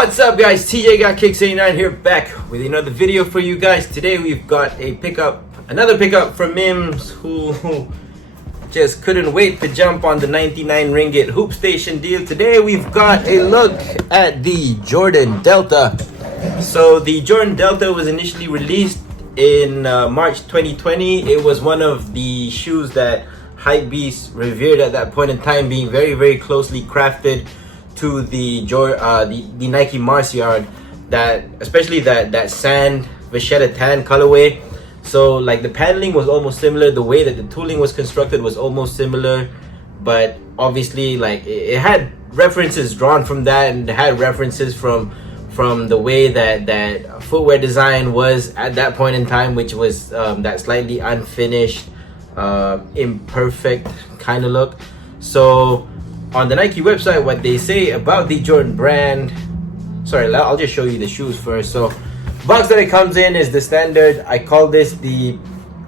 What's up, guys? TJ Got Kicks 89 here, back with another video for you guys. Today we've got another pickup from Mims, who just couldn't wait to jump on the 99 ringgit Hoopsstation deal. Today we've got a look at the Jordan Delta. So the Jordan Delta was initially released in March 2020. It was one of the shoes that hypebeasts revered at that point in time, being very, very closely crafted to the Nike Mars Yard, especially that sand vachetta tan colorway. So like the paneling was almost similar, the way that the tooling was constructed was almost similar, but obviously like it had references drawn from that, and it had references from the way that footwear design was at that point in time, which was that slightly unfinished, imperfect kind of look. So on the Nike website, what they say about the Jordan brand, I'll just show you the shoes first. So box that it comes in is the standard, I call this the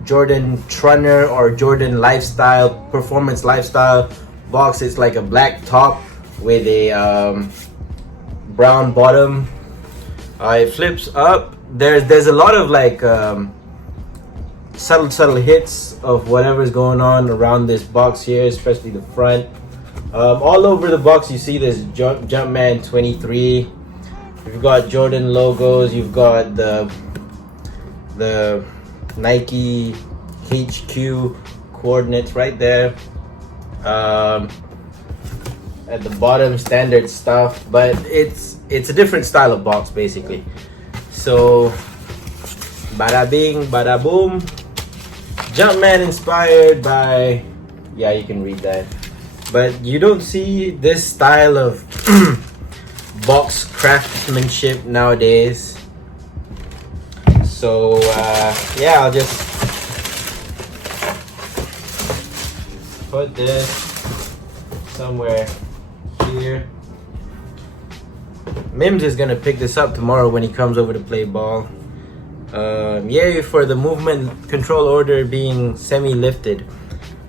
Jordan Trunner or Jordan Lifestyle, Performance Lifestyle box. It's like a black top with a brown bottom. It flips up. There's a lot of like subtle hits of whatever's going on around this box here, especially the front. All over the box you see this Jumpman 23. You've got Jordan logos. You've got the Nike HQ coordinates right there. At the bottom, standard stuff, but it's a different style of box basically. So bada bing, bada boom. Jumpman inspired by, yeah, you can read that. But you don't see this style of box craftsmanship nowadays. So yeah, I'll just put this somewhere here. Mims is gonna pick this up tomorrow when he comes over to play ball. Yay for the movement control order being semi-lifted.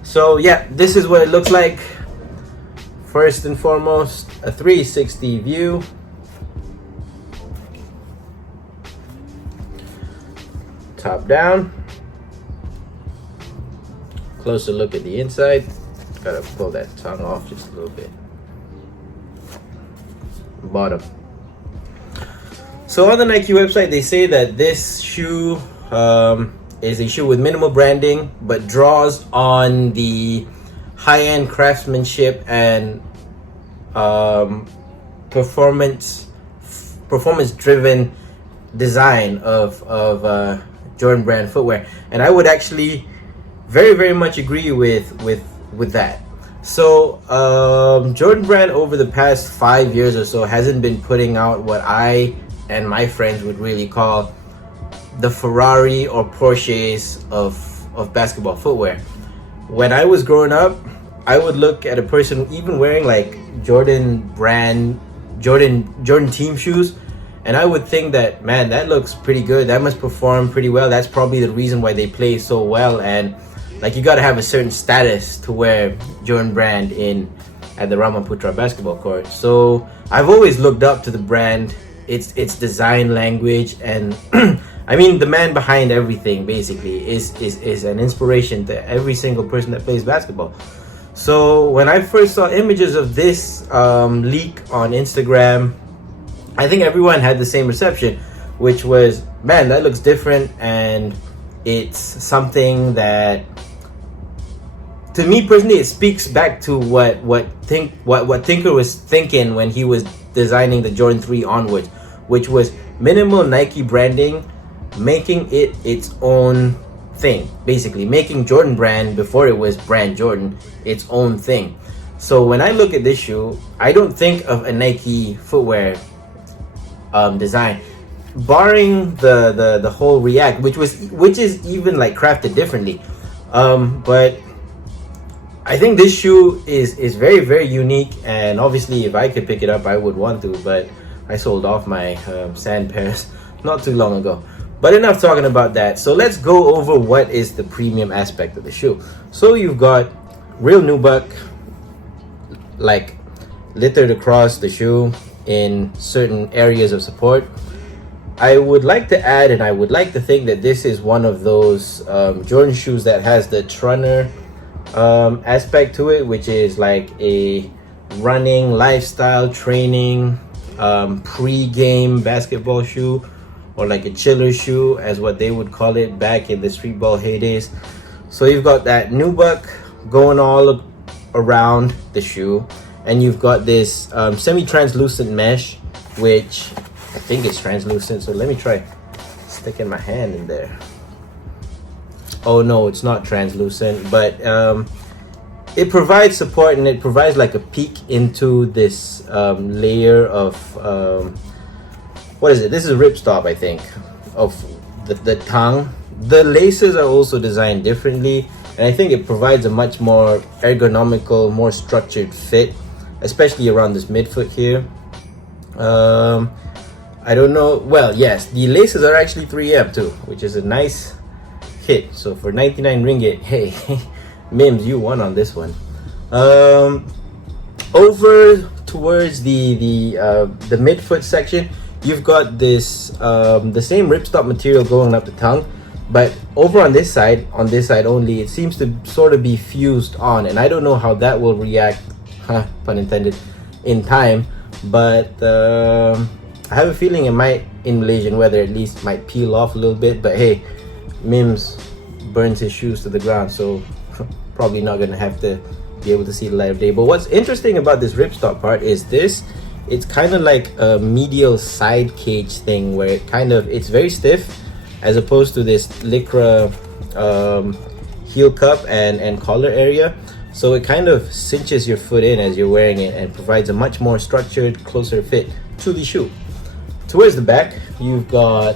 So yeah, this is what it looks like. First and foremost, a 360 view. Top down. Closer look at the inside. Gotta pull that tongue off just a little bit. Bottom. So on the Nike website, they say that this shoe is a shoe with minimal branding, but draws on the high-end craftsmanship and performance-driven design of Jordan brand footwear, and I would actually very, very much agree with that. So Jordan brand over the past 5 years or so hasn't been putting out what I and my friends would really call the Ferrari or Porsches of basketball footwear. When I was growing up, I would look at a person even wearing like Jordan team shoes, and I would think that, man, that looks pretty good, that must perform pretty well, that's probably the reason why they play so well. And like, you got to have a certain status to wear Jordan brand at the Ramaputra basketball court. So I've always looked up to the brand, its design language, and I mean, the man behind everything basically is an inspiration to every single person that plays basketball. So when I first saw images of this leak on Instagram, I think everyone had the same reception, which was, man, that looks different, and it's something that, to me personally, it speaks back to what Tinker was thinking when he was designing the Jordan 3 onwards, which was minimal Nike branding, making it its own thing, basically making Jordan brand, before it was brand Jordan, its own thing. So when I look at this shoe, I don't think of a Nike footwear design, barring the whole React, which is even like crafted differently. But I think this shoe is very, very unique, and obviously if I could pick it up, I would want to, but I sold off my sand pairs not too long ago. But enough talking about that. So let's go over what is the premium aspect of the shoe. So you've got real nubuck like littered across the shoe. in certain areas of support. I would like to add, and I would like to think that this is one of those Jordan shoes that has the trunner aspect to it, which is like a running, lifestyle, training, pre-game basketball shoe, or like a chiller shoe as what they would call it back in the street ball heydays. So you've got that nubuck going all around the shoe, and you've got this semi-translucent mesh, which I think it's translucent, so let me try sticking my hand in there. Oh no, it's not translucent, but it provides support, and it provides like a peek into this layer of what is it? This is a ripstop, I think, of the tongue. The laces are also designed differently, and I think it provides a much more ergonomical, more structured fit, especially around this midfoot here. I don't know. Well, yes, the laces are actually 3M too, which is a nice hit. So for 99 ringgit, hey, Mims, you won on this one. Over towards the midfoot section, you've got this the same ripstop material going up the tongue, but over on this side only, it seems to sort of be fused on, and I don't know how that will react, pun intended, in time. But I have a feeling it might, in Malaysian weather at least, might peel off a little bit. But hey, Mims burns his shoes to the ground, so probably not gonna have to be able to see the light of day. But what's interesting about this ripstop part is this: it's kind of like a medial side cage thing, where it's very stiff, as opposed to this lycra heel cup and collar area. So it kind of cinches your foot in as you're wearing it, and provides a much more structured, closer fit to the shoe. Towards the back, you've got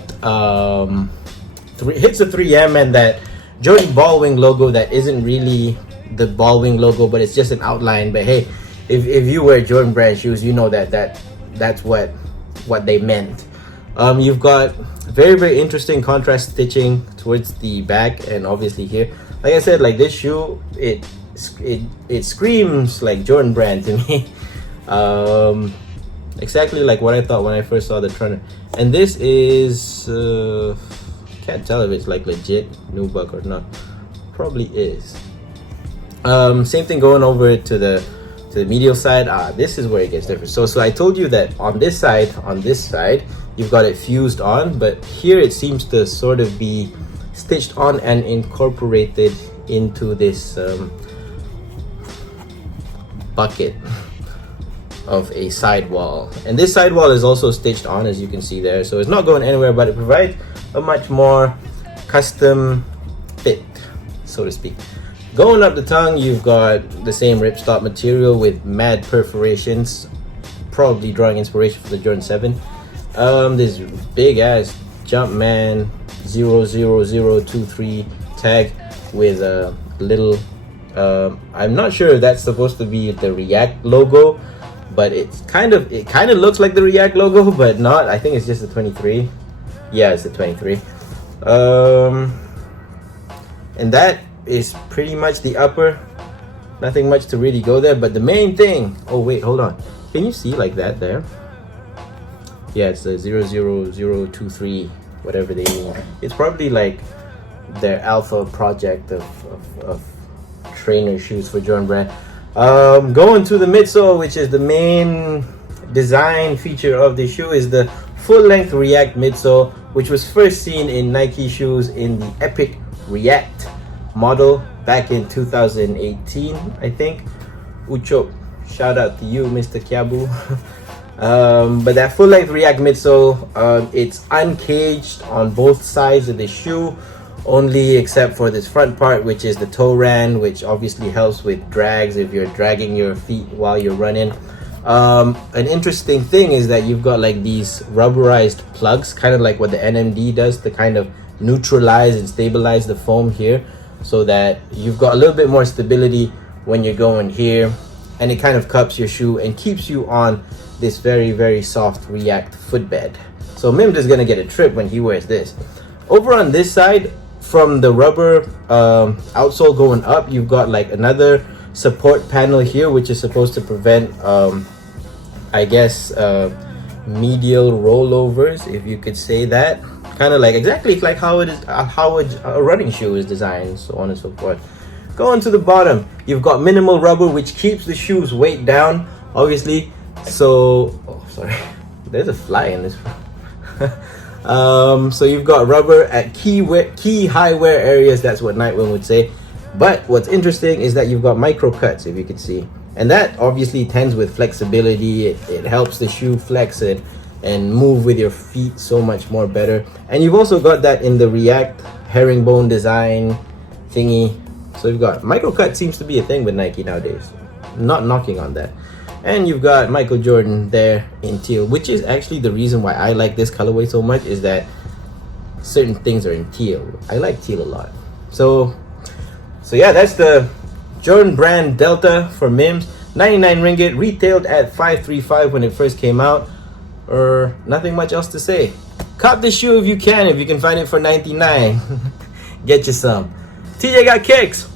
hits of 3M and that Jordan ball wing logo that isn't really the ball wing logo, but it's just an outline. But hey, if you wear Jordan brand shoes, you know that's what they meant. You've got very, very interesting contrast stitching towards the back, and obviously here. Like I said, like this shoe, it screams like Jordan brand to me. Exactly like what I thought when I first saw the trunner. And this is can't tell if it's like legit nubuck or not. Probably is. Same thing going over to the medial side. This is where it gets different. So I told you that on this side, you've got it fused on, but here it seems to sort of be stitched on and incorporated into this bucket of a sidewall. And this sidewall is also stitched on, as you can see there, so it's not going anywhere, but it provides a much more custom fit, so to speak. Going up the tongue, you've got the same ripstop material with mad perforations, probably drawing inspiration from the Jordan 7. This big ass Jumpman 00023 tag with a little I'm not sure if that's supposed to be the React logo, but it kind of looks like the React logo, but not. I think it's just a 23. Yeah, it's a 23. And that is pretty much the upper. Nothing much to really go there, but the main thing. Oh wait, hold on. Can you see like that there? Yeah, it's the 00023, whatever they mean. It's probably like their alpha project of trainer shoes for Jordan brand. Going to the midsole, which is the main design feature of the shoe, is the full-length React midsole, which was first seen in Nike shoes in the Epic React model back in 2018, I think. Uchop, shout out to you, Mr. Kyabu. But that full-length React midsole, it's uncaged on both sides of the shoe, only except for this front part, which is the toe ran, which obviously helps with drags if you're dragging your feet while you're running. An interesting thing is that you've got like these rubberized plugs, kind of like what the NMD does, to kind of neutralize and stabilize the foam here, so that you've got a little bit more stability when you're going here, and it kind of cups your shoe and keeps you on this very, very soft React footbed. So Mims is gonna get a trip when he wears this. Over on this side, from the rubber outsole going up, you've got like another support panel here, which is supposed to prevent I I guess, medial rollovers, if you could say that. Kind of like exactly like how it is, how a running shoe is designed, so on and so forth. Going to the bottom, you've got minimal rubber, which keeps the shoe's weight down, obviously. So, oh, sorry, there's a fly in this. So you've got rubber at key high wear areas. That's what Nightwing would say. But what's interesting is that you've got micro cuts, if you could see, and that obviously tends with flexibility. It helps the shoe flex it and move with your feet so much more better. And you've also got that in the React herringbone design thingy. So you've got micro cut, seems to be a thing with Nike nowadays. Not knocking on that. And you've got Michael Jordan there in teal, which is actually the reason why I like this colorway so much, is that certain things are in teal. I like teal a lot. So yeah, that's the Jordan brand Delta for Mims. 99 ringgit, retailed at 535 when it first came out. Or nothing much else to say. Cop the shoe if you can find it for 99. Get you some. TJ got kicks.